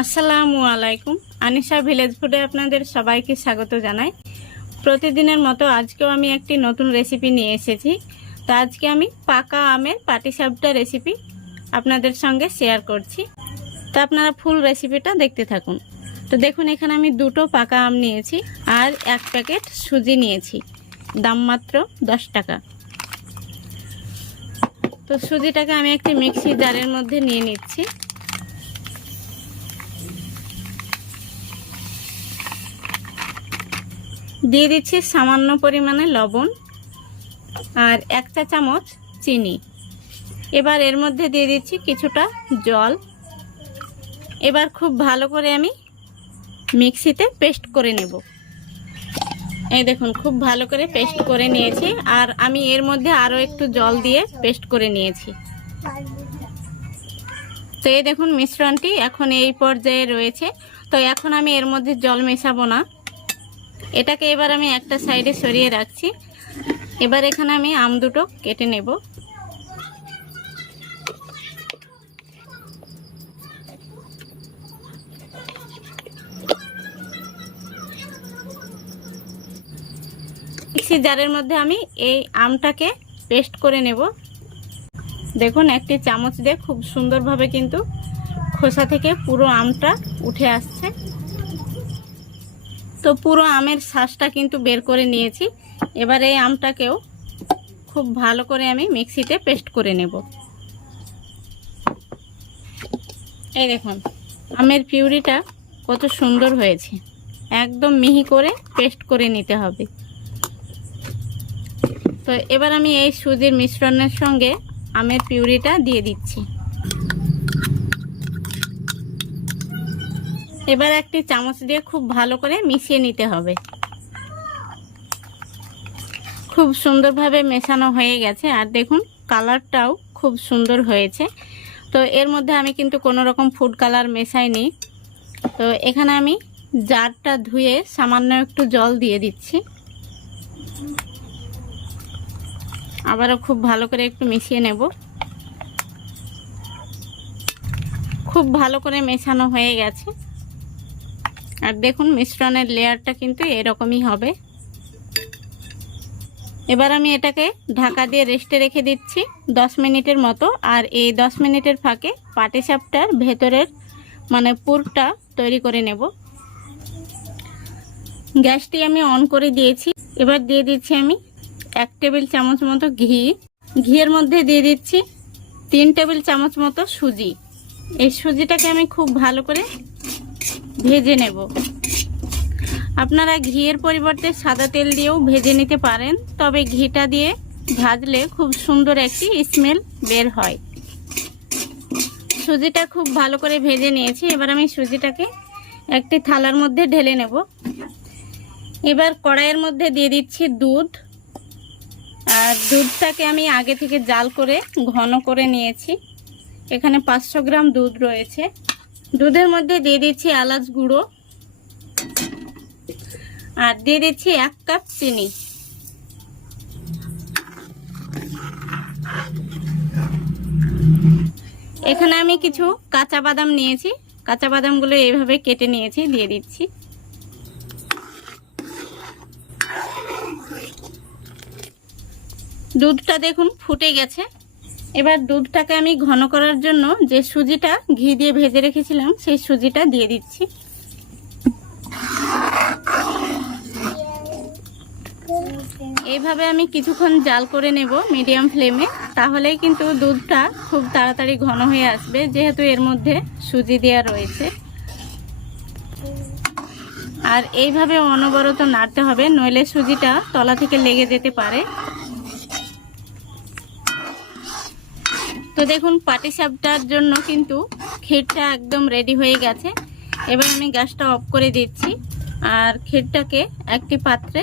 আসসালামু আলাইকুম। আনিশা ভিলেজ ফুডে আপনাদের সবাইকে স্বাগত জানাই। প্রতিদিনের মতো আজকেও আমি একটি নতুন রেসিপি নিয়ে এসেছি। তো আজকে আমি পাকা আমের পাটিসাপটা রেসিপি আপনাদের সঙ্গে শেয়ার করছি। তো আপনারা ফুল রেসিপিটা দেখতে থাকুন। তো দেখুন, এখানে আমি দুটো পাকা আম নিয়েছি আর এক প্যাকেট সুজি নিয়েছি, দাম মাত্র 10 টাকা। তো সুজিটাকে আমি একটি মিক্সি জারের মধ্যে নিয়ে নিচ্ছি। দিয়ে দিচ্ছি সামান্য পরিমাণে লবণ আর 1 চা চামচ চিনি। এবার এর মধ্যে দিয়ে দিচ্ছি কিছুটা জল। এবার খুব ভালো করে আমি মিক্সিতে পেস্ট করে নেব। এই দেখুন, খুব ভালো করে পেস্ট করে নিয়েছি আর আমি এর মধ্যে আরও একটু জল দিয়ে পেস্ট করে নিয়েছি। তো এই দেখুন, মিশ্রণটি এখন এই পর্যায়ে রয়েছে। তো এখন আমি এর মধ্যে জল মেশাবো না, এটাকে এবার আমি একটা সাইডে সরিয়ে রাখছি। এবার এখানে আমি আম দুটো কেটে নেব। মিক্সি জারের মধ্যে আমি এই আমটাকে পেস্ট করে নেব। দেখুন, একটি চামচ দিয়ে খুব সুন্দরভাবে কিন্তু খোসা থেকে পুরো আমটা উঠে আসছে। তো পুরো আমের শাঁসটা কিন্তু বের করে নিয়েছি। এবার এই আমটাকেও খুব ভালো করে আমি মিক্সিতে পেস্ট করে নেব। এই দেখুন, আমের পিউরিটা কত সুন্দর হয়েছে। একদম মিহি করে পেস্ট করে নিতে হবে। তো এবার আমি এই সুজির মিশ্রণের সঙ্গে আমের পিউরিটা দিয়ে দিচ্ছি। এবার একটি চামচ দিয়ে খুব ভালো করে মিশিয়ে নিতে হবে। খুব সুন্দরভাবে মেশানো হয়ে গেছে আর দেখুন কালারটাও খুব সুন্দর হয়েছে। তো এর মধ্যে আমি কিন্তু কোনো রকম ফুড কালার মেশাইনি। তো এখানে আমি জারটা ধুয়ে সামান্য একটু জল দিয়ে দিচ্ছি। আবারও খুব ভালো করে একটু মিশিয়ে নেব। খুব ভালো করে মেশানো হয়ে গেছে আর দেখুন মিশ্রণের লেয়ারটা কিন্তু এরকমই হবে। এবার আমি এটাকে ঢাকা দিয়ে রেস্টে রেখে দিচ্ছি 10 মিনিটের মতো। আর এই 10 মিনিটের ফাঁকে পাটিসাপটার ভেতরের পুরটা তৈরি করে নেব। গ্যাসটি আমি অন করে দিয়েছি। এবার দিয়ে দিচ্ছি আমি 1 টেবিল চামচ মতো ঘিয়ের মধ্যে দিয়ে দিচ্ছি 3 টেবিল চামচ মতো সুজি। এই সুজিটাকে আমি খুব ভালো করে ভেজে নেব। আপনারা ঘিয়ের পরিবর্তে সাদা তেল দিয়েও ভেজে নিতে পারেন, তবে ঘিটা দিয়ে ভাজলে খুব সুন্দর একটি স্মেল বের হয়। সুজিটা খুব ভালো করে ভেজে নিয়েছি। এবার আমি সুজিটাকে একটি থালার মধ্যে ঢেলে নেব। এবার কড়াইয়ের মধ্যে দিয়ে দিচ্ছি দুধ। আর দুধটাকে আমি আগে থেকে জাল করে ঘন করে নিয়েছি। এখানে 500 গ্রাম দুধ রয়েছে। দুধের মধ্যে দিয়ে দিচ্ছি এলাচ গুঁড়ো আর দিয়ে দিচ্ছি 1 কাপ চিনি। এখানে আমি কিছু কাঁচা বাদাম নিয়েছি, কাঁচা বাদামগুলো এইভাবে কেটে নিয়েছি, দিয়ে দিচ্ছি। দুধটা দেখুন ফুটে গেছে। এবার দুধটাকে আমি ঘন করার জন্য যে সুজিটা ঘি দিয়ে ভেজে রেখেছিলাম সেই সুজিটা দিয়ে দিচ্ছি। এইভাবে আমি কিছুক্ষণ জাল করে নেব মিডিয়াম ফ্লেমে। তাহলেই কিন্তু দুধটা খুব তাড়াতাড়ি ঘন হয়ে আসবে, যেহেতু এর মধ্যে সুজি দেওয়া রয়েছে। আর এইভাবে অনবরত নাড়তে হবে, নইলে সুজিটা তলা থেকে লেগে যেতে পারে। তো দেখুন, পাটিসাপটার জন্য কিন্তু ক্ষীরটা একদম রেডি হয়ে গেছে। এবার আমি গ্যাসটা অফ করে দিচ্ছি আর ক্ষীরটাকে একটি পাত্রে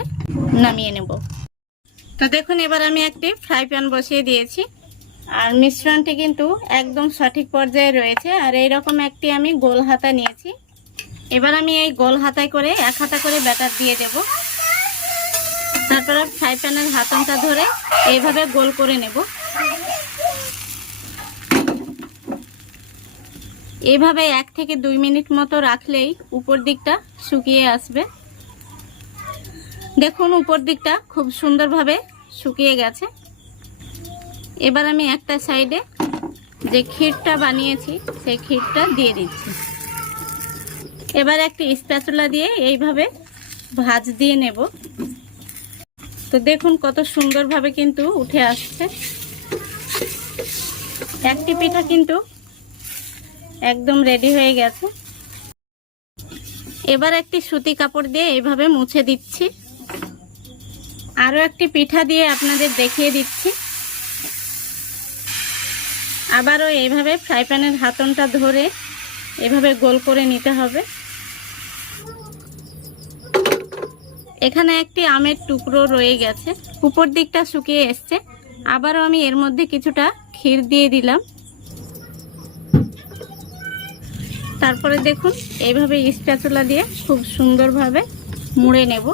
নামিয়ে নেব। তো দেখুন, এবার আমি একটি ফ্রাই প্যান বসিয়ে দিয়েছি আর মিশ্রণটি কিন্তু একদম সঠিক পর্যায়ে রয়েছে। আর এইরকম একটি আমি গোল হাতা নিয়েছি। এবার আমি এই গোল হাতায় করে 1 হাতা করে ব্যাটার দিয়ে দেব। তারপরে ফ্রাই প্যানের হাতনটা ধরে এইভাবে গোল করে নেব। এইভাবে 1 থেকে 2 মিনিট মতো রাখলেই উপর দিকটা শুকিয়ে আসবে। দেখুন উপর দিকটা খুব সুন্দরভাবে শুকিয়ে গেছে। এবার আমি একটা সাইডে যে ক্ষীরটা বানিয়েছি সেই ক্ষীরটা দিয়ে দিচ্ছি। এবার একটি স্প্যাচুলা দিয়ে এইভাবে ভাঁজ দিয়ে নেব। তো দেখুন কত সুন্দরভাবে কিন্তু উঠে আসছে। একটি পিঠা কিন্তু একদম রেডি হয়ে গেছে। এবার একটি সুতি কাপড় দিয়ে এইভাবে মুছে দিচ্ছি। আরও একটি পিঠা দিয়ে আপনাদের দেখিয়ে দিচ্ছি। আবারও এইভাবে ফ্রাই প্যানের হাতনটা ধরে এভাবে গোল করে নিতে হবে। এখানে একটি আমের টুকরো রয়ে গেছে, উপর দিকটা শুকিয়ে এসছে। আবারও আমি এর মধ্যে কিছুটা ক্ষীর দিয়ে দিলাম। তারপরে দেখুন এইভাবে স্প্যাচুলা দিয়ে খুব সুন্দরভাবে মুড়ে নেব।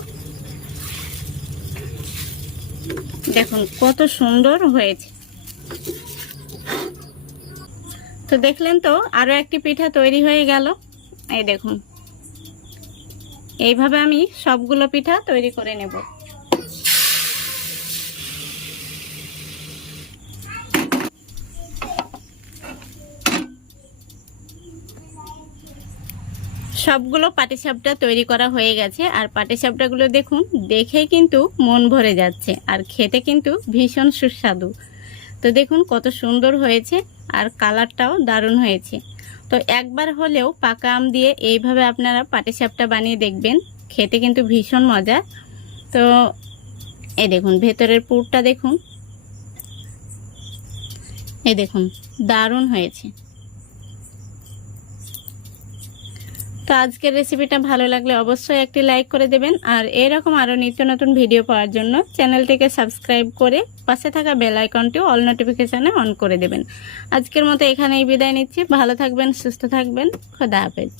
দেখুন কত সুন্দর হয়েছে। তো দেখলেন তো, আরও একটি পিঠা তৈরি হয়ে গেল। এই দেখুন এইভাবে আমি সবগুলো পিঠা তৈরি করে নেব। সবগুলো পাটিসাপটা তৈরি করা হয়ে গেছে। আর পাটিসাপটাগুলো দেখুন, দেখে কিন্তু মন ভরে যাচ্ছে আর খেতে কিন্তু ভীষণ সুস্বাদু। তো দেখুন কত সুন্দর হয়েছে আর কালারটাও দারুণ হয়েছে। তো একবার হলেও পাকা আম দিয়ে এইভাবে আপনারা পাটিসাপটা বানিয়ে দেখবেন, খেতে কিন্তু ভীষণ মজা। তো এই দেখুন ভেতরের পুরটা দেখুন, এই দেখুন দারুণ হয়েছে। তো আজকের রেসিপিটা ভালো লাগলে অবশ্যই একটি লাইক করে দেবেন। আর এরকম আরও নিত্য নতুন ভিডিও পাওয়ার জন্য চ্যানেলটিকে সাবস্ক্রাইব করে পাশে থাকা বেল আইকনটিও অল নোটিফিকেশানে অন করে দেবেন। আজকের মতো এখানেই বিদায় নিচ্ছি। ভালো থাকবেন, সুস্থ থাকবেন। খোদা হাফেজ।